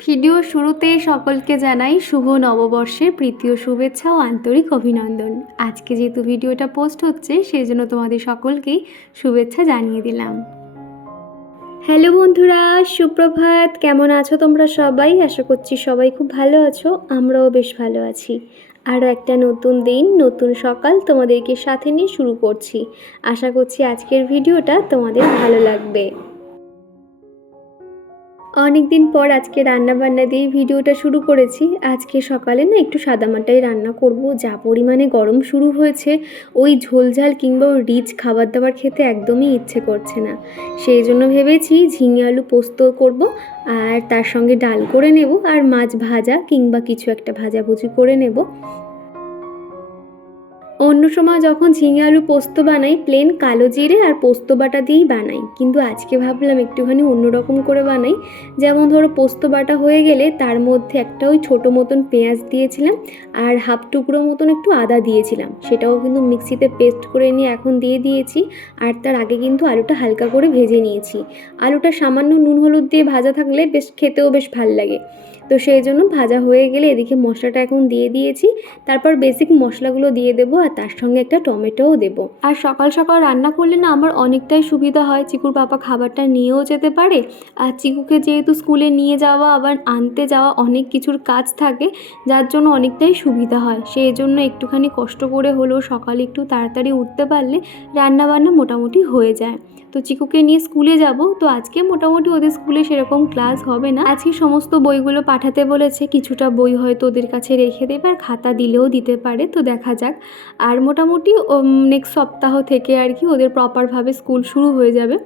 Video শুরুতেই সকলকে জানাই শুভ নববর্ষের প্রীতি ও শুভেচ্ছা ও আন্তরিক অভিনন্দন। আজকে যেহেতু ভিডিওটা পোস্ট হচ্ছে সেই জন্য তোমাদের সকলকেই শুভেচ্ছা জানিয়ে দিলাম। হ্যালো বন্ধুরা, সুপ্রভাত। কেমন আছো তোমরা সবাই? আশা করছি সবাই খুব ভালো আছো, আমরাও বেশ ভালো আছি। আরও একটা নতুন দিন, নতুন সকাল তোমাদেরকে সাথে নিয়ে শুরু করছি। আশা করছি আজকের ভিডিওটা তোমাদের ভালো লাগবে। অনেক দিন পর আজকে রান্নাবান্না দিয়ে ভিডিওটা শুরু করেছি। আজকে সকালে না একটু সাদামাটাই রান্না করব। যা পরিমাণে গরম শুরু হয়েছে, ওই ঝোলঝাল কিংবা ওই রিচ খাবার দাবার খেতে একদমই ইচ্ছে করছে না। সেই জন্য ভেবেছি ঝিঙে আলু পোস্ত করব, আর তার সঙ্গে ডাল করে নেব, আর মাছ ভাজা কিংবা কিছু একটা ভাজাভুজি করে নেব। অন্য সময় যখন ঝিঙে আলু পোস্ত বানাই প্লেন কালো জিরে আর পোস্ত বাটা দিয়েই বানাই, কিন্তু আজকে ভাবলাম একটুখানি অন্যরকম করে বানাই। যেমন ধরো পোস্ত বাটা হয়ে গেলে তার মধ্যে একটা ওই ছোটো মতন পেঁয়াজ দিয়েছিলাম, আর হাফ টুকরো মতন একটু আদা দিয়েছিলাম, সেটাও কিন্তু মিক্সিতে পেস্ট করে নিয়ে এখন দিয়ে দিয়েছি। আর তার আগে কিন্তু আলুটা হালকা করে ভেজে নিয়েছি। আলুটা সামান্য নুন হলুদ দিয়ে ভাজা থাকলে বেশ খেতেও বেশ ভাল লাগে। তো সেই জন্য ভাজা হয়ে গেলে এদিকে মশলাটা এখন দিয়ে দিয়েছি। তারপর বেসিক মশলাগুলো দিয়ে দেবো, আর তার সঙ্গে একটা টমেটোও দেবো। আর সকাল সকাল রান্না করলে না আমার অনেকটাই সুবিধা হয়। চিকুর পাপা খাবারটা নিয়েও যেতে পারে, আর চিকুকে যেহেতু স্কুলে নিয়ে যাওয়া আবার আনতে যাওয়া অনেক কিছুর কাজ থাকে, যার জন্য অনেকটাই সুবিধা হয়। সেই জন্য একটুখানি কষ্ট করে হলেও সকালে একটু তাড়াতাড়ি উঠতে পারলে রান্নাবান্না মোটামুটি হয়ে যায়। তো চিকুকে নিয়ে স্কুলে যাব, তো আজকে মোটামুটি ওদের স্কুলে সেরকম ক্লাস হবে না। আজকে সমস্ত বইগুলো পাঠাতে বলেছে, কিছুটা বই হয়তো ওদের কাছে রেখে দেবে, আর খাতা দিলেও দিতে পারে, তো দেখা যাক। আর মোটামুটি নেক্সট সপ্তাহ থেকে আর কি ওদের প্রপারভাবে স্কুল শুরু হয়ে যাবে।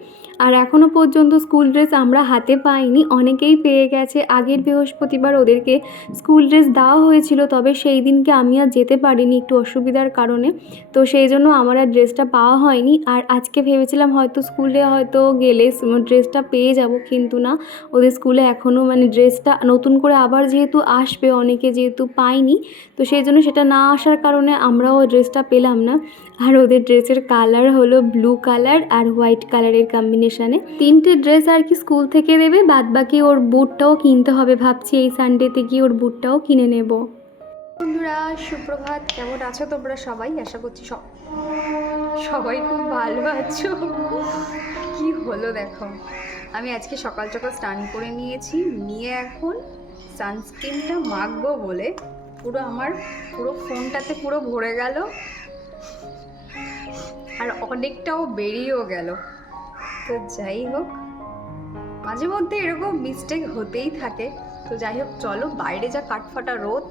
আর এখনও পর্যন্ত স্কুল ড্রেস আমরা হাতে পাইনি, অনেকেই পেয়ে গেছে। আগের বৃহস্পতিবার ওদেরকে স্কুল ড্রেস দেওয়া হয়েছিল, তবে সেই দিনকে আমি আর যেতে পারিনি একটু অসুবিধার কারণে, তো সেই জন্য আমার আর ড্রেসটা পাওয়া হয়নি। আর আজকে ভেবেছিলাম হয়তো স্কুলে হয়তো গেলে ড্রেসটা পেয়ে যাব, কিন্তু না, ওদের স্কুলে এখনও মানে ড্রেসটা নতুন করে আবার যেহেতু আসবে, অনেকে যেহেতু পায়নি, তো সেই জন্য সেটা না আসার কারণে আমরাও ড্রেসটা পেলাম না। আর ওদের ড্রেসের কালার হলো ব্লু কালার আর হোয়াইট কালারের কম্বিনেশানে। 3টে ড্রেস আর কি স্কুল থেকে দেবে, বাদ বাকি ওর বুটটাও কিনতে হবে। ভাবছি এই সানডেতে গিয়ে ওর বুটটাও কিনে নেব। বন্ধুরা সুপ্রভাত, কেমন আছো তোমরা সবাই? আশা করছি সবাই খুব ভালো আছো। কি হলো দেখো, আমি আজকে সকাল সকাল স্নান করে নিয়েছি, নিয়ে এখন সানস্ক্রিনটা মাখবো বলে আমার ফোনটাতে পুরো ভরে গেল, আর অনেকটাও বেরিয়েও গেল। তো যাই হোক, মাঝে মধ্যে এরকম মিস্টেক হতেই থাকে। তো যাই হোক, চলো, বাইরে যা কাঠফাটা রোদ,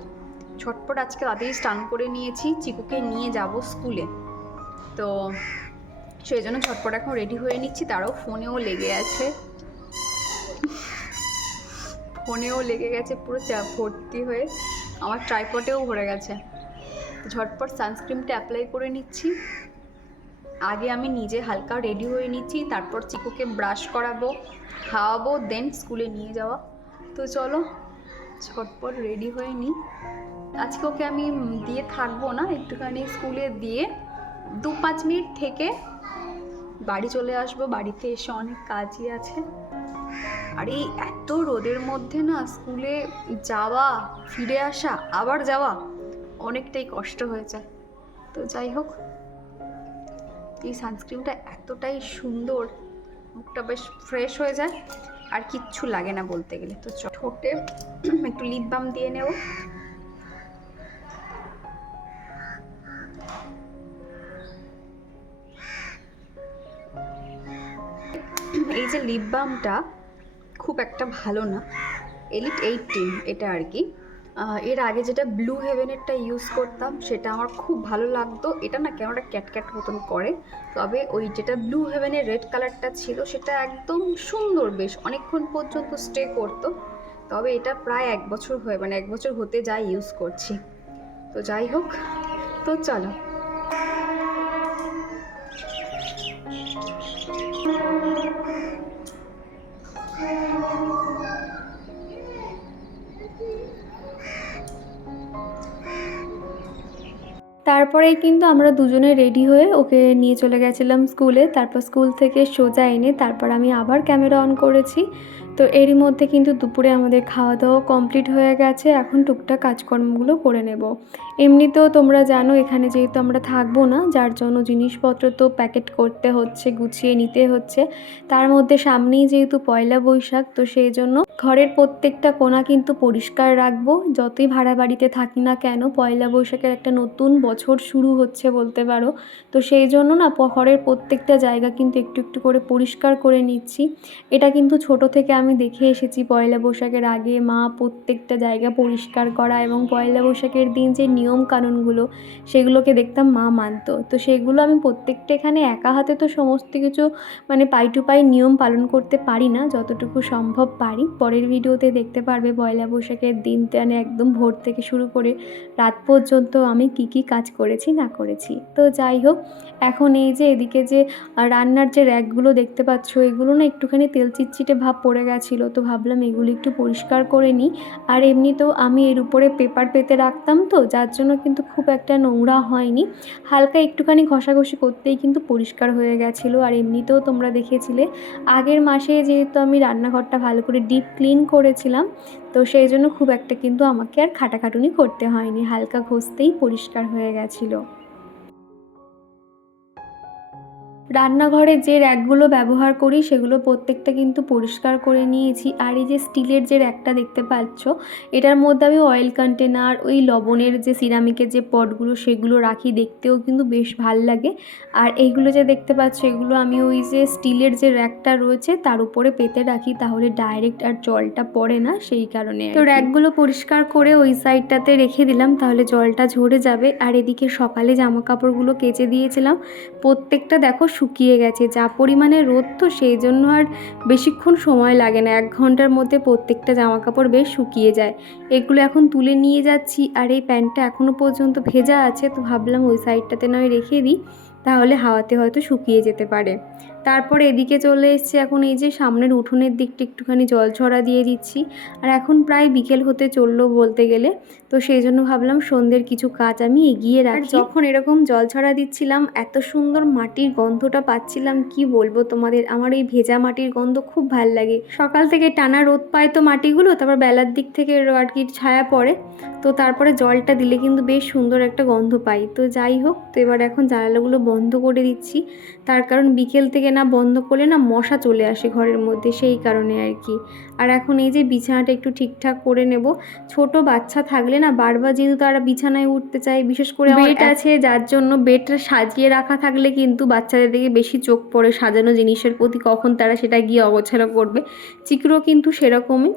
ঝটপট আজকে তাড়াতাড়ি স্নান করে নিয়েছি, চিকুকে নিয়ে যাব স্কুলে, তো সেই জন্য ঝটপট এখন রেডি হয়ে নিচ্ছি। তারাও ফোনেও লেগে গেছে পুরো চাপ ভর্তি হয়ে, আমার ট্রাইপডেও ভরে গেছে। ঝটপট সানস্ক্রিনটা অ্যাপ্লাই করে নিচ্ছি। আগে আমি নিজে হালকা রেডি হয়ে নিচ্ছি, তারপর চিকুকে ব্রাশ করাবো, খাওয়াবো, দেন স্কুলে নিয়ে যাওয়া। তো চলো ঝটপট রেডি হয়ে নিই। আজকে ওকে আমি দিয়ে থাকবো না, একটুখানি স্কুলে দিয়ে 2-5 মিনিট থেকে বাড়ি চলে আসবো। বাড়িতে এসে অনেক কাজই আছে, আর এই এত রোদের মধ্যে না স্কুলে যাওয়া, ফিরে আসা, আবার যাওয়া, অনেকটাই কষ্ট হয়ে যায়। তো যাই হোক, এই সানস্ক্রিনটা এতটাই সুন্দর, মুখটা বেশ ফ্রেশ হয়ে যায়, আর কিচ্ছু লাগে না বলতে গেলে। তো ঠোঁটে একটু লিপ বাম দিয়ে নেব। এই যে লিপ বামটা খুব একটা ভালো না, এলিট 18 এটা আর কি। এর আগে যেটা ব্লু হেভেনেরটা ইউজ করতাম সেটা আমার খুব ভালো লাগতো। এটা না কেন একটা ক্যাটক্যাট মতন করে, তবে ওই যেটা ব্লু হেভেনের রেড কালারটা ছিল সেটা একদম সুন্দর, বেশ অনেকক্ষণ পর্যন্ত স্টে করতো। তবে এটা প্রায় 1 বছর মানে 1 বছর হতে যায় ইউজ করছি। তো যাই হোক, তো চলো। তারপরেই কিন্তু আমরা দুজনে রেডি হয়ে ওকে নিয়ে চলে গেছিলাম স্কুলে। তারপর স্কুল থেকে সোজা এনে তারপর আমি আবার ক্যামেরা অন করেছি। তো তো এরই মধ্যে কিন্তু দুপুরে আমাদের খাওয়া দাওয়া কমপ্লিট হয়ে গেছে। এখন টুকটাক কাজকর্মগুলো করে নেব। এমনিতেও তোমরা জানো এখানে যেহেতু আমরা থাকবো না, যার জন্য জিনিসপত্র তো প্যাকেট করতে হচ্ছে, গুছিয়ে নিতে হচ্ছে। তার মধ্যে সামনেই যেহেতু পয়লা বৈশাখ, তো সেই জন্য ঘরের প্রত্যেকটা কোণা কিন্তু পরিষ্কার রাখবো। যতই ভাড়া বাড়িতে থাকি না কেন, পয়লা বৈশাখের একটা নতুন বছর শুরু হচ্ছে বলতে পারো। তো সেই জন্য না ঘরের প্রত্যেকটা জায়গা কিন্তু একটু একটু করে পরিষ্কার করে নিচ্ছি। এটা কিন্তু ছোট থেকে আমি দেখে এসেছি, পয়লা বৈশাখের আগে মা প্রত্যেকটা জায়গা পরিষ্কার করা এবং পয়লা বৈশাখের দিন যে নিয়ম কানুনগুলো সেগুলোকে দেখতাম মা মানতো। তো সেগুলো আমি প্রত্যেকটা এখানে একা হাতে তো সমস্ত কিছু মানে পাই টু পাই নিয়ম পালন করতে পারি না, যতটুকু সম্ভব পারি। পরের ভিডিওতে দেখতে পারবে পয়লা বৈশাখের দিনটা মানে একদম ভোর থেকে শুরু করে রাত পর্যন্ত আমি কি কি কাজ করেছি না করেছি। তো যাই হোক, এখন এই যে এদিকে যে রান্নার যে র্যাকগুলো দেখতে পাচ্ছ, এগুলো না একটুখানি তেল চিটচিটে ভাব পড়ে গেছিলো, তো ভাবলাম এগুলো একটু পরিষ্কার করে নিই। আর এমনিতেও আমি এর উপরে পেপার পেতে রাখতাম, তো যার জন্য কিন্তু খুব একটা নোংরা হয়নি। হালকা একটুখানি ঘষাঘষি করতেই কিন্তু পরিষ্কার হয়ে গেছিলো। আর এমনিতেও তোমরা দেখেছিলে আগের মাসে যেহেতু আমি রান্নাঘরটা ভালো করে ডিপ ক্লিন করেছিলাম, তো সেই জন্য খুব একটা কিন্তু আমাকে আর খাটাখাটুনি করতে হয়নি, হালকা ঘষতেই পরিষ্কার হয়ে গেছিলো। রান্নাঘরে যে র্যাকগুলো ব্যবহার করি সেগুলো প্রত্যেকটা কিন্তু পরিষ্কার করে নিয়েছি। আর এই যে স্টিলের যে র্যাকটা দেখতে পাচ্ছ, এটার মধ্যে আমি অয়েল কন্টেনার, ওই লবণের যে সিরামিকের যে পটগুলো সেগুলো রাখি, দেখতেও কিন্তু বেশ ভাল লাগে। আর এইগুলো যে দেখতে পাচ্ছ, এগুলো আমি ওই যে স্টিলের যে র্যাকটা রয়েছে তার উপরে পেতে রাখি, তাহলে ডাইরেক্ট আর জলটা পড়ে না, সেই কারণে। তো র্যাকগুলো পরিষ্কার করে ওই সাইডটাতে রেখে দিলাম, তাহলে জলটা ঝরে যাবে। আর এদিকে সকালে জামা কাপড়গুলো কেচে দিয়েছিলাম, প্রত্যেকটা দেখো শুকিয়ে গেছে। যা পরিমাণে রোদ, তো সেই জন্য আর বেশিক্ষণ সময় লাগে না, 1 ঘন্টার মধ্যে প্রত্যেকটা জামা কাপড় বেশ শুকিয়ে যায়। এগুলো এখন তুলে নিয়ে যাচ্ছি। আর এই প্যান্টটা এখনও পর্যন্ত ভেজা আছে, তো ভাবলাম ওই সাইডটাতে নয় রেখে দিই, তাহলে হাওয়াতে হয়তো শুকিয়ে যেতে পারে। তারপরে এদিকে চলে এসেছি, এখন এই যে সামনের উঠোনের দিকটা একটুখানি জল ছড়া দিয়ে দিচ্ছি। আর এখন প্রায় বিকেল হতে চললো বলতে গেলে, তো সেই জন্য ভাবলাম সন্ধ্যের কিছু কাজ আমি এগিয়ে রাখি। যখন এরকম জল ছড়া দিচ্ছিলাম, এত সুন্দর মাটির গন্ধটা পাচ্ছিলাম, কি বলবো তোমাদের, আমার এই ভেজা মাটির গন্ধ খুব ভাল লাগে। সকাল থেকে টানা রোদ পায় তো মাটিগুলো, তারপর বেলার দিক থেকে আর কি ছায়া পড়ে, তো তারপরে জলটা দিলে কিন্তু বেশ সুন্দর একটা গন্ধ পাই। তো যাই হোক, তো এবার এখন জানালাগুলো বন্ধ করে দিচ্ছি, তার কারণ বিকেল থেকে না বন্ধ করলে না মশা চলে আসে ঘরের মধ্যে, সেই কারণে আর কি। আর এখন এই যে বিছানাটা একটু ঠিকঠাক করে নেব। ছোট বাচ্চা থাকলে না বারবার যেহেতু তারা বিছানায় উঠতে চায়, বিশেষ করে বেড আছে যার জন্য বেডটা সাজিয়ে রাখা থাকলে কিন্তু বাচ্চাদের দিকে বেশি চোখ পড়ে সাজানো জিনিসের প্রতি, কখন তারা সেটা গিয়ে অগোছালো করবে। চিকুরও কিন্তু সেরকমই।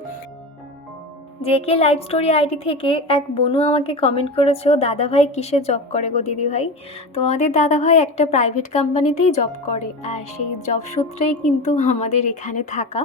জেকে লাইভ স্টোরি আইডি থেকে এক বোনু আমাকে কমেন্ট করেছো, দাদাভাই কিসে জব করে গো দিদিভাই? তোমাদের দাদাভাই একটা প্রাইভেট কোম্পানিতেই জব করে, আর সেই জব সূত্রেই কিন্তু আমাদের এখানে থাকা।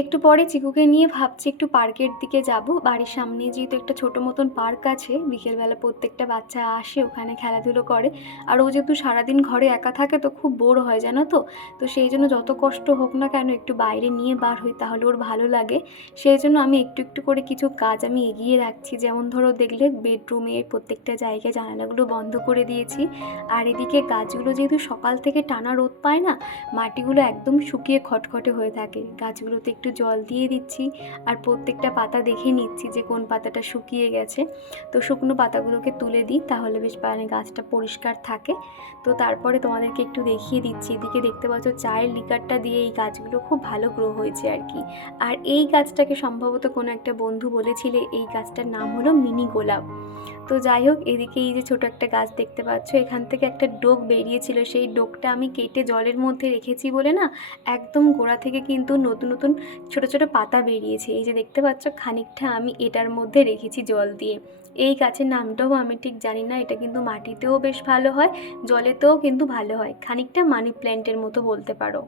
একটু পরে চিকুকে নিয়ে ভাবছি একটু পার্কের দিকে যাব। বাড়ির সামনে যেহেতু একটা ছোটো মতন পার্ক আছে, বিকেলবেলা প্রত্যেকটা বাচ্চা আসে ওখানে খেলাধুলো করে। আর ও যেহেতু সারাদিন ঘরে একা থাকে তো খুব বোর হয় জানো তো, তো সেই জন্য যত কষ্ট হোক না কেন একটু বাইরে নিয়ে বার হই, তাহলে ওর ভালো লাগে। সেই জন্য আমি একটু একটু করে কিছু কাজ আমি এগিয়ে রাখছি। যেমন ধরো দেখলে বেডরুমের প্রত্যেকটা জায়গায় জানালাগুলো বন্ধ করে দিয়েছি। আর এদিকে গাছগুলো যেহেতু সকাল থেকে টানা রোদ পায় না, মাটিগুলো একদম শুকিয়ে খটখটে হয়ে থাকে, গাছগুলোতে একটু জল দিয়ে দিচ্ছি। আর প্রত্যেকটা পাতা দেখে নিচ্ছি যে কোন পাতাটা শুকিয়ে গেছে, তো শুকনো পাতাগুলোকে তুলে দিই, তাহলে বেশ গাছটা পরিষ্কার থাকে। তো তারপরে তোমাদেরকে একটু দেখিয়ে দিচ্ছি, এদিকে দেখতে পাচ্ছ চায়ের লিকারটা দিয়ে এই গাছগুলো খুব ভালো গ্রো হয়েছে আর কি। আর এই গাছটাকে সম্ভবত কোনো একটা বন্ধু বলেছিলে, এই গাছটার নাম হলো মিনি গোলাপ। তো যাই হোক, এদিকে এই যে ছোট একটা গাছ দেখতে পাচ্ছ, এখান থেকে একটা ডোক বেরিয়েছিল, সেই ডোকটা আমি কেটে জলের মধ্যে রেখেছি বলে না একদম গোড়া থেকে কিন্তু নতুন নতুন ছোট ছোট পাতা বেরিয়েছে। এই যে দেখতে পাচ্ছ খানিকটা আমি এটার মধ্যে রেখেছি জল দিয়ে। এই গাছের নামটাও আমি ঠিক জানি না, এটা কিন্তু মাটিতেও বেশ ভালো হয়, জলেতেও কিন্তু ভালো হয়, খানিকটা মানি প্ল্যান্টের মতো বলতে পারো।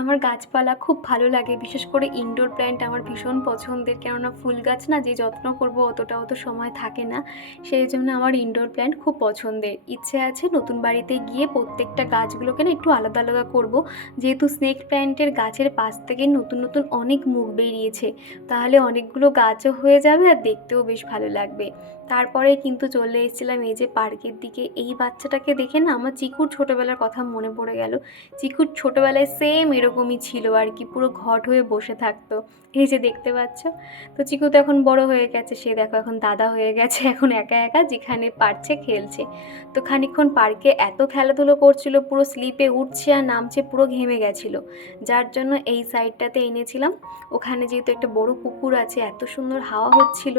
আমার গাছপালা খুব ভালো লাগে, বিশেষ করে ইনডোর প্ল্যান্ট আমার ভীষণ পছন্দের, কেননা ফুল গাছ না যে যত্ন করব অতটাও তো সময় থাকে না, সেই জন্য আমার ইনডোর প্ল্যান্ট খুব পছন্দের। ইচ্ছে আছে নতুন বাড়িতে গিয়ে প্রত্যেকটা গাছগুলোকে না একটু আলাদা আলাদা করব, যেহেতু স্নেক প্ল্যান্টের গাছের পাশ থেকে নতুন নতুন অনেক মুখ বেরিয়েছে, তাহলে অনেকগুলো গাছও হয়ে যাবে আর দেখতেও বেশ ভালো লাগবে। তারপরে কিন্তু চলে এসেছিলাম এই যে পার্কের দিকে। এই বাচ্চাটাকে দেখে না আমার চিকুর ছোটোবেলার কথা মনে পড়ে গেল। চিকুর ছোটোবেলায় সেম এরকমই ছিল আর কি, পুরো ঘট হয়ে বসে থাকতো। এই যে দেখতে পাচ্ছ। তো চিকু তো এখন বড় হয়ে গেছে, সে দেখো এখন দাদা হয়ে গেছে, এখন একা একা যেখানে পারছে খেলছে। তো খানিকক্ষণ পার্কে এত খেলাধুলো করছিল, পুরো স্লিপে উঠছে আর নামছে, পুরো ঘেমে গেছিলো। যার জন্য এই সাইডটাতে এনেছিলাম। ওখানে যেহেতু একটা বড় পুকুর আছে, এত সুন্দর হাওয়া হচ্ছিল,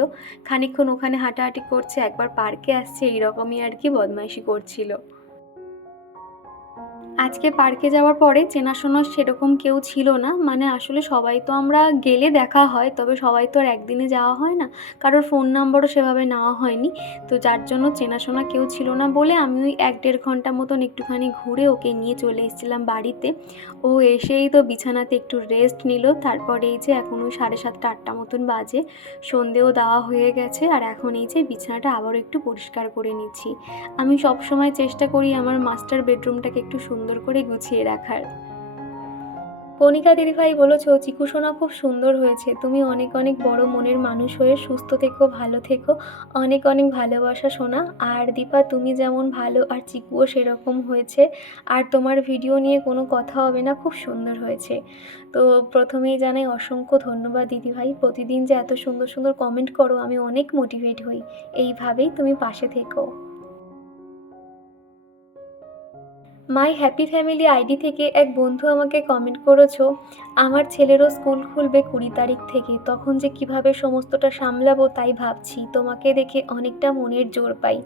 খানিকক্ষণ ওখানে হাঁটাহাঁটি করছে, একবার পার্কে আসছে, এইরকমই আর কি বদমাইশি করছিল। আজকে পার্কে যাওয়ার পরে চেনাশোনা সেরকম কেউ ছিল না, মানে আসলে সবাই তো আমরা গেলে দেখা হয়, তবে সবাই তো আর একদিনে যাওয়া হয় না, কারোর ফোন নাম্বারও সেভাবে নেওয়া হয়নি। তো যার জন্য চেনাশোনা কেউ ছিল না বলে আমি ওই 1-1.5 ঘন্টা মতন একটুখানি ঘুরে ওকে নিয়ে চলে এসেছিলাম বাড়িতে। ও এসেই তো বিছানাতে একটু রেস্ট নিল। তারপরে এই যে এখন ওই 7:30-8টা মতন বাজে, সন্ধেও দেওয়া হয়ে গেছে, আর এখন এই যে বিছানাটা আবারও একটু পরিষ্কার করে নিচ্ছি। আমি সব সময় চেষ্টা করি আমার মাস্টার বেডরুমটাকে একটু সুন্দর করে গুছিয়ে রাখার। কণিকা দিদিভাই বলেছো চিকু সোনা খুব সুন্দর হয়েছে, তুমি অনেক অনেক বড় মনের মানুষ হয়ে সুস্থ থেকো, ভালো থেকো, অনেক অনেক ভালোবাসা সোনা। আর দীপা তুমি যেমন ভালো আর চিকুও সেরকম হয়েছে, আর তোমার ভিডিও নিয়ে কোনো কথা হবে না, খুব সুন্দর হয়েছে। তো প্রথমেই জানাই অসংখ্য ধন্যবাদ দিদিভাই, প্রতিদিন যে এত সুন্দর সুন্দর কমেন্ট করো, আমি অনেক মোটিভেট হই। এইভাবেই তুমি পাশে থেকো। মাই হ্যাপি ফ্যামিলি আইডি থেকে এক বন্ধু আমাকে কমেন্ট করেছো, আমার ছেলেরও স্কুল খুলবে 20 তারিখ থেকে, তখন যে কিভাবে সমস্তটা সামলাবো তাই ভাবছি, তোমাকে দেখে অনেকটা মনের জোর পাই।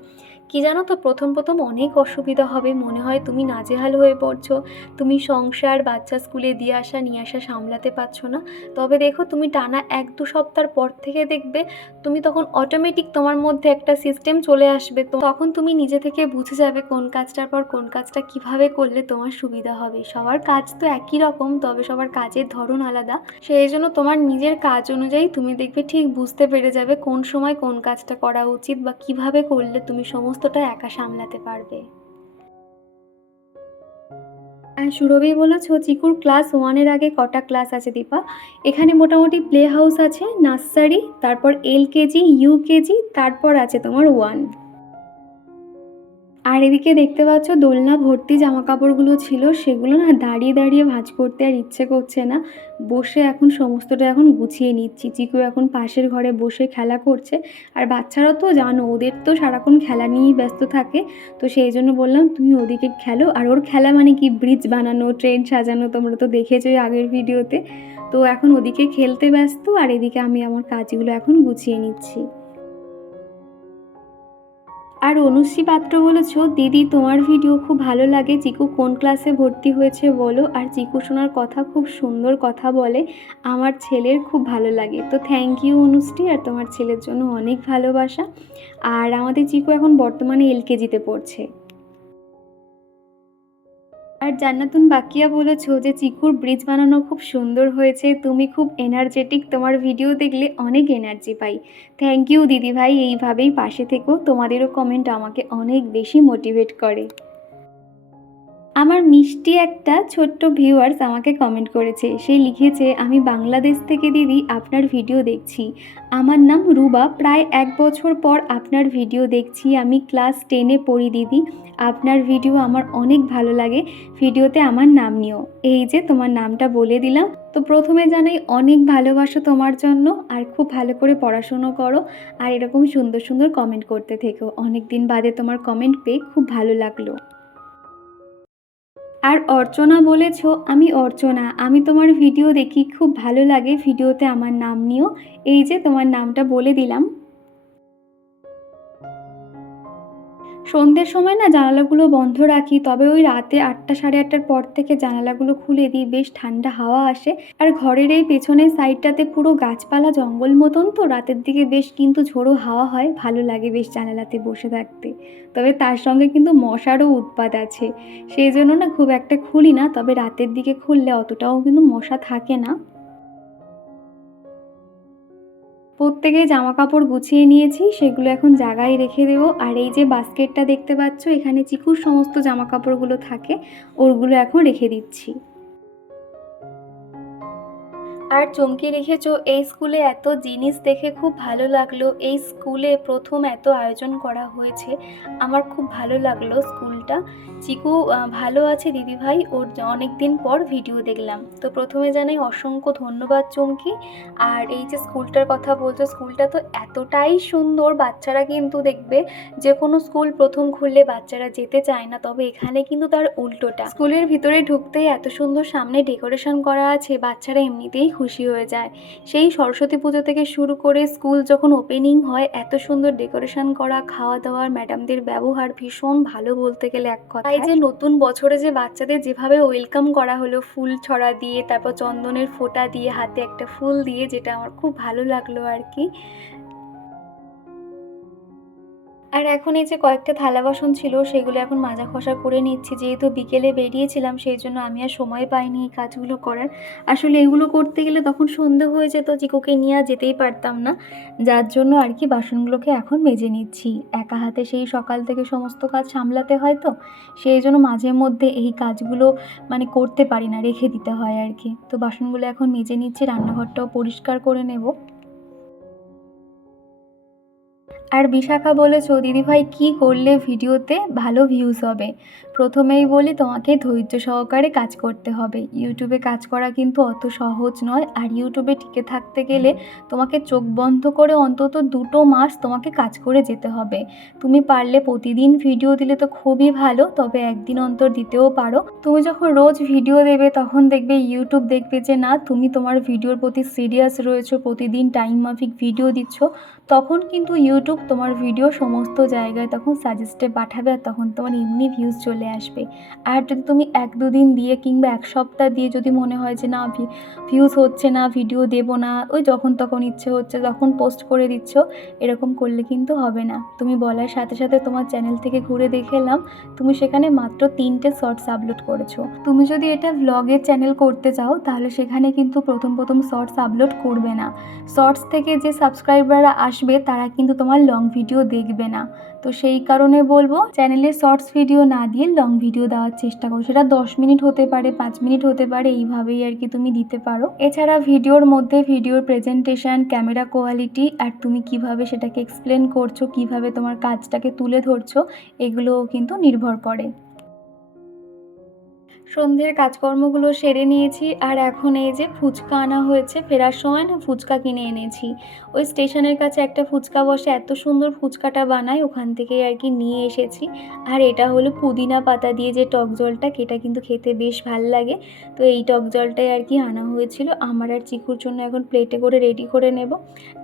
কি জানো তো, প্রথম প্রথম অনেক অসুবিধা হবে, মনে হয় তুমি নাজেহাল হয়ে পড়ছো, তুমি সংসার, বাচ্চা স্কুলে দিয়ে আসা নিয়ে আসা সামলাতে পারছো না। তবে দেখো তুমি টানা 1-2 সপ্তাহ পর থেকে দেখবে তুমি তখন অটোমেটিক তোমার মধ্যে একটা সিস্টেম চলে আসবে, তো তখন তুমি নিজে থেকে বুঝে যাবে কোন কাজটার পর কোন কাজটা কিভাবে করলে তোমার সুবিধা হবে। সবার কাজ তো একই রকম, তবে সবার কাজের ধরন আলাদা, সেই জন্য তোমার নিজের কাজ অনুযায়ী তুমি দেখবে ঠিক বুঝতে পেরে যাবে কোন সময় কোন কাজটা করা উচিত বা কিভাবে করলে তুমি সমস্তটা একা সামলাতে পারবে। আর সুরভি বলেছো চিকুর ক্লাস 1-এর আগে কটা ক্লাস আছে দীপা? এখানে মোটামুটি প্লে হাউস আছে, নার্সারি, তারপর LKG, UKG, তারপর আছে তোমার 1। আর এদিকে দেখতে পাচ্ছ দোলনা ভর্তি জামা কাপড়গুলো ছিল, সেগুলো না দাঁড়িয়ে দাঁড়িয়ে ভাঁজ করতে আর ইচ্ছে করছে না, বসে এখন সমস্তটা এখন গুছিয়ে নিচ্ছি। চিকু এখন পাশের ঘরে বসে খেলা করছে, আর বাচ্চারা তো জানো ওদের তো সারাক্ষণ খেলা নিয়েই ব্যস্ত থাকে, তো সেই জন্য বললাম তুমি ওদিকে খেলো। আর ওর খেলা মানে কি, ব্রিজ বানানো, ট্রেন সাজানো, তোমরা তো দেখেছোই আগের ভিডিওতে। তো এখন ওদিকে খেলতে ব্যস্ত, আর এদিকে আমি আমার কাজগুলো এখন গুছিয়ে নিচ্ছি। আর অনুশ্রী পাত্র বলেছো দিদি তোমার ভিডিও খুব ভালো লাগে, চিকু কোন ক্লাসে ভর্তি হয়েছে বলো, আর চিকু শোনার কথা খুব সুন্দর কথা বলে, আমার ছেলের খুব ভালো লাগে। তো থ্যাংক ইউ অনুশ্রী, আর তোমার ছেলের জন্য অনেক ভালোবাসা। আর আমাদের চিকু এখন বর্তমানে LKG-তে পড়ছে। আর জান্নাতুন বাকিয়া বলেছো যে চিকুর ব্রিজ বানানো খুব সুন্দর হয়েছে, তুমি খুব এনার্জেটিক, তোমার ভিডিও দেখলে অনেক এনার্জি পাই। থ্যাংক ইউ দিদিভাই, এইভাবেই পাশে থেকো, তোমাদেরও কমেন্ট আমাকে অনেক বেশি মোটিভেট করে। আমার মিষ্টি একটা ছোট্ট ভিউয়ার্স আমাকে কমেন্ট করেছে, সে লিখেছে আমি বাংলাদেশ থেকে দিদি আপনার ভিডিও দেখছি, আমার নাম রুবা, প্রায় 1 বছর পর আপনার ভিডিও দেখছি, আমি ক্লাস 10-এ পড়ি দিদি, আপনার ভিডিও আমার অনেক ভালো লাগে, ভিডিওতে আমার নাম নিও। এই যে তোমার নামটা বলে দিলাম। তো প্রথমে জানাই অনেক ভালোবাসা তোমার জন্য, আর খুব ভালো করে পড়াশুনো করো, আর এরকম সুন্দর সুন্দর কমেন্ট করতে থেকো। অনেক দিন বাদে তোমার কমেন্ট পেয়ে খুব ভালো লাগলো। আর অর্চনা বলেছো আমি অর্চনা, আমি তোমার ভিডিও দেখি, খুব ভালো লাগে, ভিডিওতে আমার নাম নিও। এই যে তোমার নামটা বলে দিলাম। সন্ধ্যের সময় না জানালাগুলো বন্ধ রাখি, তবে ওই রাতে 8টা 8:30টার পর থেকে জানালাগুলো খুলে দিই, বেশ ঠান্ডা হাওয়া আসে। আর ঘরের এই পেছনের সাইডটাতে পুরো গাছপালা জঙ্গল মতন, তো রাতের দিকে বেশ কিন্তু ঝোড়ো হাওয়া হয়, ভালো লাগে বেশ জানালাতে বসে থাকতে। তবে তার সঙ্গে কিন্তু মশারও উৎপাত আছে, সেই জন্য না খুব একটা খুলি না, তবে রাতের দিকে খুললে অতটাও কিন্তু মশা থাকে না। প্রত্যেকে জামা কাপড় গুছিয়ে নিয়েছি, সেগুলো এখন জায়গায় রেখে দেবো। আর এই যে বাস্কেটটা দেখতে পাচ্ছ, এখানে চিকুর সমস্ত জামা কাপড়গুলো থাকে, ওরগুলো এখন রেখে দিচ্ছি। আর চমকে রেখেছো, এই স্কুলে এত জিনিস দেখে খুব ভালো লাগলো। এই স্কুলে প্রথম এত আয়োজন করা হয়েছে, আমার খুব ভালো লাগলো স্কুলটা। চিকু ভালো আছে দিদিভাই, ওর অনেক দিন পর ভিডিও দেখলাম। তো প্রথমে জানাই অসংখ্য ধন্যবাদ চমকি। আর এই যে স্কুলটার কথা বলছো, স্কুলটা তো এতটাই সুন্দর, বাচ্চারা কিন্তু দেখবে যে কোনো স্কুল প্রথম খুললে বাচ্চারা যেতে চায় না, তবে এখানে কিন্তু তার উল্টোটা। স্কুলের ভিতরে ঢুকতেই এত সুন্দর সামনে ডেকোরেশন করা আছে, বাচ্চারা এমনিতেই খুশি হয়ে যায়। সেই সরস্বতী পুজো থেকে শুরু করে স্কুল যখন ওপেনিং হয়, এত সুন্দর ডেকোরেশন করা, খাওয়া দাওয়ার ম্যাডামদের ব্যবহার ভীষণ ভালো বলতে গেলে এক কথা। এই যে নতুন বছরে যে বাচ্চাদের যেভাবে ওয়েলকাম করা হলো, ফুল ছড়া দিয়ে, তারপর চন্দনের ফোঁটা দিয়ে, হাতে একটা ফুল দিয়ে, যেটা আমার খুব ভালো লাগলো আর কি। আর এখন এই যে কয়েকটা থালা বাসন ছিল, সেগুলো এখন মাজা ঘষা করে নিচ্ছি। যেহেতু বিকেলে বেরিয়েছিলাম, সেই জন্য আমি আর সময় পাইনি এই কাজগুলো করার। আসলে এগুলো করতে গেলে তখন সন্ধে হয়ে যেত, চিকুকে নিয়ে আর যেতেই পারতাম না, যার জন্য আর কি বাসনগুলোকে এখন মেজে নিচ্ছি। একা হাতে সেই সকাল থেকে সমস্ত কাজ সামলাতে হয়, তো সেই জন্য মাঝে মধ্যে এই কাজগুলো মানে করতে পারি না, রেখে দিতে হয় আর কি। তো বাসনগুলো এখন মেজে নিচ্ছি, রান্নাঘরটাও পরিষ্কার করে নেব। আর বিশাখা বলেছো, দিদিভাই কী করলে ভিডিওতে ভালো ভিউজ হবে? প্রথমেই বলি, তোমাকে ধৈর্য সহকারে কাজ করতে হবে। ইউটিউবে কাজ করা কিন্তু অত সহজ নয়। আর ইউটিউবে টিকে থাকতে গেলে তোমাকে চোখ বন্ধ করে অন্তত 2 মাস তোমাকে কাজ করে যেতে হবে। তুমি পারলে প্রতিদিন ভিডিও দিলে তো খুবই ভালো, তবে একদিন অন্তর দিতেও পারো। তুমি যখন রোজ ভিডিও দেবে, তখন দেখবে ইউটিউব দেখবে যে না, তুমি তোমার ভিডিওর প্রতি সিরিয়াস রয়েছো, প্রতিদিন টাইম মাফিক ভিডিও দিচ্ছ, তখন কিন্তু ইউটিউব তোমার ভিডিও সমস্ত জায়গায় তখন সাজেস্টে পাঠাবে, আর তখন তোমার এমনি ভিউজ চলে আসবে। আর যদি তুমি 1-2 দিন দিয়ে কিংবা 1 সপ্তাহ দিয়ে যদি মনে হয় যে না ভিউজ হচ্ছে না, ভিডিও দেবো না, ওই যখন তখন ইচ্ছে হচ্ছে তখন পোস্ট করে দিচ্ছ, এরকম করলে কিন্তু হবে না। তুমি বলার সাথে সাথে তোমার চ্যানেল থেকে ঘুরে দেখে এলাম, তুমি সেখানে মাত্র 3টে শর্টস আপলোড করেছো। তুমি যদি এটা ভ্লগের চ্যানেল করতে চাও, তাহলে সেখানে কিন্তু প্রথম শর্টস আপলোড করবে না। শর্টস থেকে যে সাবস্ক্রাইবাররা আসবে, তারা কিন্তু তোমার লং ভিডিও দেখবে না। তো সেই কারণে বলবো, চ্যানেলে শর্টস ভিডিও না দিয়ে লং ভিডিও দেওয়ার চেষ্টা করো। সেটা 10 মিনিট হতে পারে, 5 মিনিট হতে পারে, এইভাবেই আর কি তুমি দিতে পারো। এছাড়া ভিডিওর মধ্যে ভিডিওর প্রেজেন্টেশন, ক্যামেরা কোয়ালিটি, আর তুমি কিভাবে সেটাকে এক্সপ্লেন করছো, কিভাবে তোমার কাজটাকে তুলে ধরছো, এগুলোও কিন্তু নির্ভর করে। সন্ধ্যের কাজকর্মগুলো সেরে নিয়েছি, আর এখন এই যে ফুচকা আনা হয়েছে, ফেরার সময় না ফুচকা কিনে এনেছি। ওই স্টেশনের কাছে একটা ফুচকা বসে, এত সুন্দর ফুচকাটা বানায়, ওখান থেকেই আর কি নিয়ে এসেছি। আর এটা হলো পুদিনা পাতা দিয়ে যে টক জলটা, এটা কিন্তু খেতে বেশ ভাল লাগে। তো এই টক জলটাই আর কি আনা হয়েছিল। আমার আর চিকুর জন্য এখন প্লেটে করে রেডি করে নেব।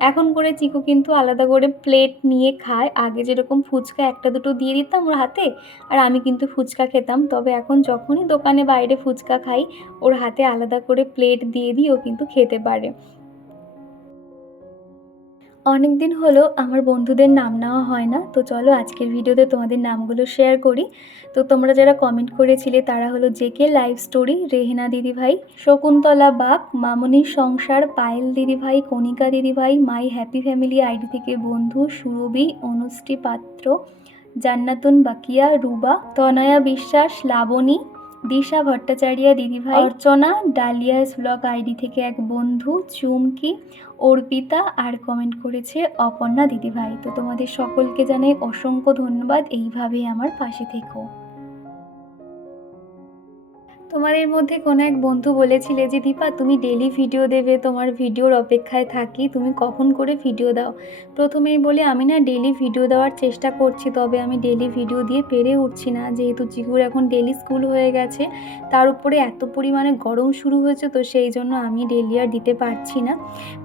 এখন করে চিকু কিন্তু আলাদা করে প্লেট নিয়ে খায়। আগে যেরকম ফুচকা 1-2 দিয়ে দিতাম ওর হাতে, আর আমি কিন্তু ফুচকা খেতাম। তবে এখন যখনই দোকানে বাইরে ফুচকা খাই, ওর হাতে আলাদা করে প্লেট দিয়ে দিই, ও কিন্তু খেতে পারে। অনেক দিন হলো আমার বন্ধুদের নাম নেওয়া হয় না, তো চলো আজকের ভিডিওতে তোমাদের নামগুলো শেয়ার করি। তো তোমরা যারা কমেন্ট করেছিলে, তারা হলো জেকে লাইভ স্টোরি, রেহেনা দিদিভাই, শকুন্তলা বাপ, মামনির সংসার, পায়েল দিদিভাই, কণিকা দিদিভাই, মাই হ্যাপি ফ্যামিলি আইডি থেকে বন্ধু, সুরভি, অনুশ্রী পাত্র, জান্নাতুন বাকিয়া, রুবা, তনয়া বিশ্বাস, লাবণী, দিশা ভট্টাচার্য দিদিভাই, অর্চনা, ডালিয়াস ব্লগ আইডি থেকে এক বন্ধু, চুমকি, অর্পিতা, আর কমেন্ট করেছে অপর্ণা দিদিভাই। তো তোমাদের সকলকে জানাই অসংখ্য ধন্যবাদ, এইভাবেই আমার পাশে থেকো। তোমাদের মধ্যে কোনো এক বন্ধু বলেছিলে যে দীপা, তুমি ডেলি ভিডিও দেবে, তোমার ভিডিওর অপেক্ষায় থাকি, তুমি কখন করে ভিডিও দাও। প্রথমেই বলে, আমি না ডেলি ভিডিও দেওয়ার চেষ্টা করছি, তবে আমি ডেলি ভিডিও দিয়ে পেরে উঠছি না, যেহেতু চিকুর এখন ডেলি স্কুল হয়ে গেছে, তার উপরে এত পরিমাণে গরম শুরু হয়েছে, তো সেই জন্য আমি ডেলি আর দিতে পারছি না।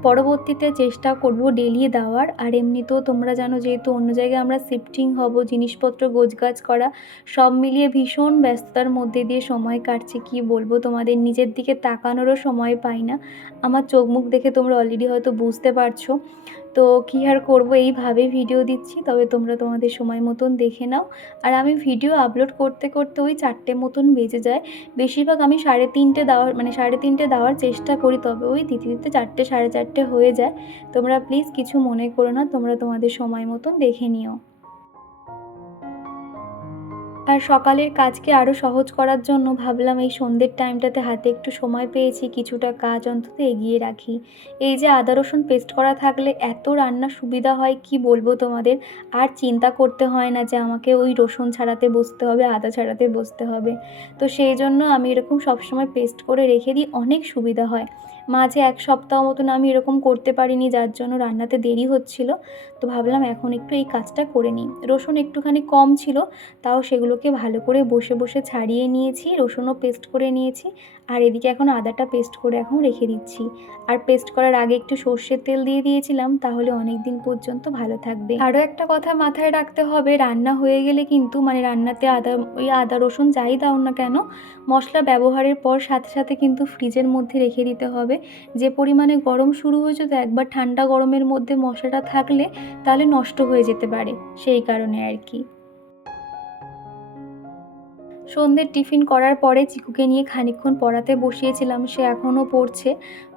পরবর্তীতে চেষ্টা করব ডেলি দেওয়ার। আর এমনিতেও তোমরা জানো, যেহেতু অন্য জায়গায় আমরা শিফটিং হব, জিনিসপত্র গোছগাছ করা, সব মিলিয়ে ভীষণ ব্যস্ততার মধ্যে দিয়ে সময় কাটছে। কি বলবো তোমাদের, নিজের দিকে তাকানোরও সময় পাই না। আমার চোখ মুখ দেখে তোমরা অলরেডি হয়তো বুঝতে পারছো। তো কী আর করবো, এইভাবেই ভিডিও দিচ্ছি, তবে তোমরা তোমাদের সময় মতন দেখে নাও। আর আমি ভিডিও আপলোড করতে করতে ওই 4টে মতন বেজে যায়। বেশিরভাগ আমি 3:30 দেওয়ার চেষ্টা করি, তবে ওই দিতে দিতে 4টে 4:30 হয়ে যায়। তোমরা প্লিজ কিছু মনে করো না, তোমরা তোমাদের সময় মতন দেখে নিও। আর সকালের কাজকে আরও সহজ করার জন্য ভাবলাম এই সন্ধ্যের টাইমটাতে হাতে একটু সময় পেয়েছি, কিছুটা কাজ অন্তত এগিয়ে রাখি। এই যে আদা রসুন পেস্ট করা থাকলে এত রান্না সুবিধা হয় কি বলবো তোমাদের। আর চিন্তা করতে হয় না যে আমাকে ওই রসুন ছাড়াতে বসতে হবে, আদা ছাড়াতে বসতে হবে। তো সেই জন্য আমি এরকম সবসময় পেস্ট করে রেখে দিই, অনেক সুবিধা হয়। মাঝে 1 সপ্তাহ মতন আমি এরকম করতে পারিনি, যার জন্য রান্নাতে দেরি হচ্ছিল। তো ভাবলাম এখন একটু এই কাজটা করে নিই। রসুন একটুখানি কম ছিল, তাও সেগুলোকে ভালো করে বসে বসে ছাড়িয়ে নিয়েছি, রসুনও পেস্ট করে নিয়েছি। আর এদিকে এখন আদাটা পেস্ট করে এখন রেখে দিচ্ছি। আর পেস্ট করার আগে একটু সর্ষের তেল দিয়ে দিয়েছিলাম, তাহলে অনেক দিন পর্যন্ত ভালো থাকবে। আরও একটা কথা মাথায় রাখতে হবে, রান্না হয়ে গেলে কিন্তু মানে রান্নাতে আদা রসুন যাই দাও না কেন, মশলা ব্যবহারের পর সাথে সাথে কিন্তু ফ্রিজের মধ্যে রেখে দিতে হবে। যে পরিমাণে গরম শুরু হয়েছে, তো একবার ঠান্ডা গরমের মধ্যে মশলাটা থাকলে তাহলে নষ্ট হয়ে যেতে পারে, সেই কারণে আর কি। সন্ধ্যের টিফিন করার পরে চিকুকে নিয়ে খানিকক্ষণ পড়াতে বসিয়েছিলাম, সে এখনও পড়ছে।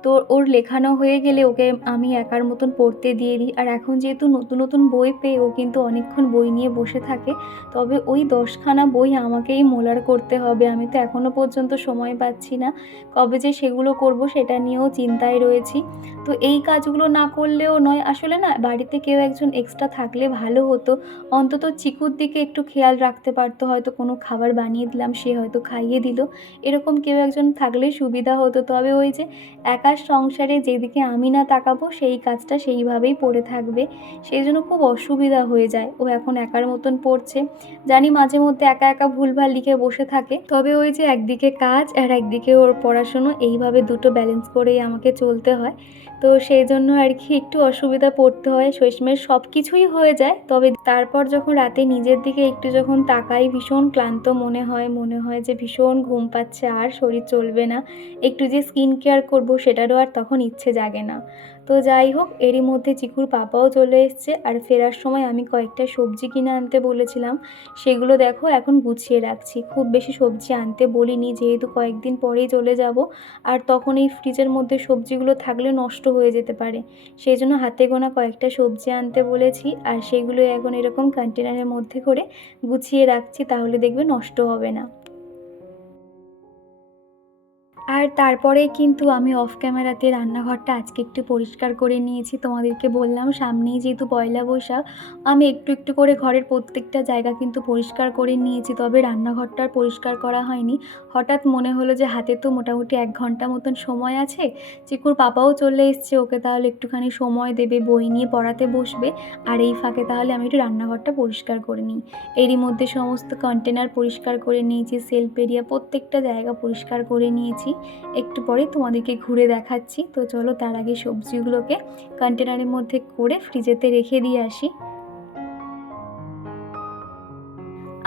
তো ওর লেখানো হয়ে গেলে ওকে আমি একার মতন পড়তে দিয়ে দিই। আর এখন যেহেতু নতুন নতুন বই পেয়ে ও কিন্তু অনেকক্ষণ বই নিয়ে বসে থাকে, তবে ওই 10খানা বই আমাকেই মোলার করতে হবে। আমি তো এখনও পর্যন্ত সময় পাচ্ছি না, কবে যে সেগুলো করব সেটা নিয়েও চিন্তায় রয়েছি। তো এই কাজগুলো না করলেও নয়, আসলে না বাড়িতে কেউ একজন এক্সট্রা থাকলে ভালো হতো। অন্তত চিকুর দিকে একটু খেয়াল রাখতে পারতো, হয়তো কোনো খাবার বানিয়ে দিলাম, সে হয়তো খাইয়ে দিল, এরকম কেউ একজন থাকলে সুবিধা হতো। তবে ওই যে একার সংসারে যেদিকে আমি না তাকাবো সেই কাজটা সেইভাবেই পড়ে থাকবে, সেই জন্য খুব অসুবিধা হয়ে যায়। ও এখন একার মতন পড়ছে, জানি মাঝে মধ্যে একা একা ভুলভাল লিখে বসে থাকে, তবে ওই যে একদিকে কাজ আর একদিকে ওর পড়াশুনো, এইভাবে দুটো ব্যালেন্স করেই আমাকে চলতে হয়। তো সেই জন্য আর কি একটু অসুবিধা পড়তে হয়। শেষমেশ সব কিছুই হয়ে যায়, তবে তারপর যখন রাতে নিজের দিকে একটু যখন তাকাই, ভীষণ ক্লান্ত মনে হয় যে ভীষণ ঘুম পাচ্ছে, আর শরীর চলবে না, একটু যে স্কিন কেয়ার করবো সেটারও আর তখন ইচ্ছে জাগে না। তো যাই হোক, এরই মধ্যে চিকুর পাপাও চলে এসছে, আর ফেরার সময় আমি কয়েকটা সবজি কিনে আনতে বলেছিলাম, সেগুলো দেখো এখন গুছিয়ে রাখছি। খুব বেশি সবজি আনতে বলিনি, যেহেতু কয়েকদিন পরেই চলে যাব, আর তখন এই ফ্রিজের মধ্যে সবজিগুলো থাকলে নষ্ট হয়ে যেতে পারে। সেই জন্য হাতে গোনা কয়েকটা সবজি আনতে বলেছি, আর সেগুলো এখন এরকম কন্টেনারের মধ্যে করে গুছিয়ে রাখছি, তাহলে দেখবে নষ্ট হবে না। আর তারপরেই কিন্তু আমি অফ ক্যামেরাতে রান্নাঘরটা আজকে একটু পরিষ্কার করে নিয়েছি। তোমাদেরকে বললাম সামনেই যেহেতু পয়লা বৈশাখ, আমি একটু একটু করে ঘরের প্রত্যেকটা জায়গা কিন্তু পরিষ্কার করে নিয়েছি, তবে রান্নাঘরটা আর পরিষ্কার করা হয়নি। হঠাৎ মনে হলো যে হাতে তো মোটামুটি 1 ঘন্টা মতন সময় আছে, চিকুর পাপাও চলে এসছে, ওকে তাহলে একটুখানি সময় দেবে, বই নিয়ে পড়াতে বসবে, আর এই ফাঁকে তাহলে আমি একটু রান্নাঘরটা পরিষ্কার করে নিই। এরই মধ্যে সমস্ত কন্টেনার পরিষ্কার করে নিয়েছি, সেলফ এরিয়া প্রত্যেকটা জায়গা পরিষ্কার করে নিয়েছি। একটু পরে তোমাদেরকে ঘুরে দেখাচ্ছি। তো চলো তার আগে সবজিগুলোকে কন্টেনারের মধ্যে করে ফ্রিজেতে রেখে দিয়ে আসি।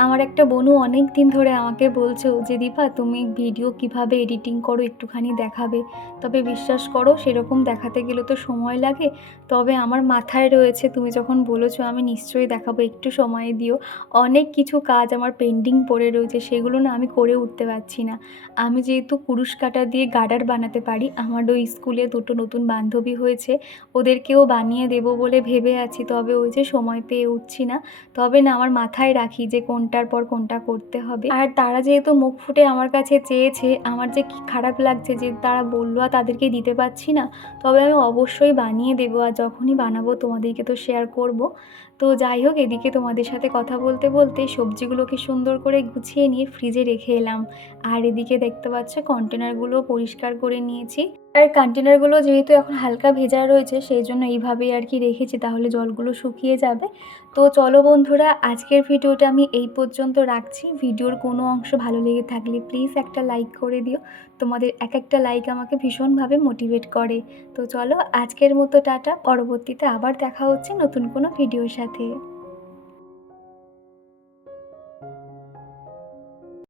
আমার একটা বোনও অনেক দিন ধরে আমাকে বলছো যে দীপা তুমি ভিডিও কিভাবে এডিটিং করো একটুখানি দেখাবে। তবে বিশ্বাস করো সেরকম দেখাতে গেলে তো সময় লাগে, তবে আমার মাথায় রয়েছে, তুমি যখন বলেছো আমি নিশ্চয়ই দেখাবো, একটু সময় দিও। অনেক কিছু কাজ আমার পেন্ডিং পড়ে রয়েছে, সেগুলো না আমি করে উঠতে পারছি না। আমি যেহেতু কুরুশ কাঁটা দিয়ে গার্ডার বানাতে পারি, আমার ওই স্কুলে দুটো নতুন বান্ধবী হয়েছে, ওদেরকেও বানিয়ে দেবো বলে ভেবে আছি, তবে ওই যে সময় পেয়ে উঠছি না। তবে না আমার মাথায় রাখি যে কোনটার পর কোনটা করতে হবে। আর তারা যেহেতু মুখ ফুটে আমার কাছে চেয়েছে, আমার যে কি খারাপ লাগছে যে তারা বললো আর তাদেরকে দিতে পারছি না, তবে আমি অবশ্যই বানিয়ে দেবো, আর যখনই বানাবো তোমাদেরকে তো শেয়ার করব। তো যাই হোক, এদিকে তোমাদের সাথে কথা বলতে বলতে সবজিগুলোকে সুন্দর করে গুছিয়ে নিয়ে ফ্রিজে রেখে এলাম। আর এদিকে দেখতে পাচ্ছ কন্টেনারগুলো পরিষ্কার করে নিয়েছি। আর কন্টেনারগুলো যেহেতু এখন হালকা ভেজা রয়েছে, সেই জন্য এইভাবেই আর কি রেখেছি, তাহলে জলগুলো শুকিয়ে যাবে। তো চলো বন্ধুরা, আজকের ভিডিওটা আমি এই পর্যন্ত রাখছি। ভিডিওর কোনো অংশ ভালো লেগে থাকলে প্লিজ একটা লাইক করে দিও, তোমাদের এক একটা লাইক আমাকে ভীষণভাবে মোটিভেট করে। তো চলো আজকের মতো টাটা, পরবর্তীতে আবার দেখা হচ্ছে নতুন কোনো ভিডিওর সাথে।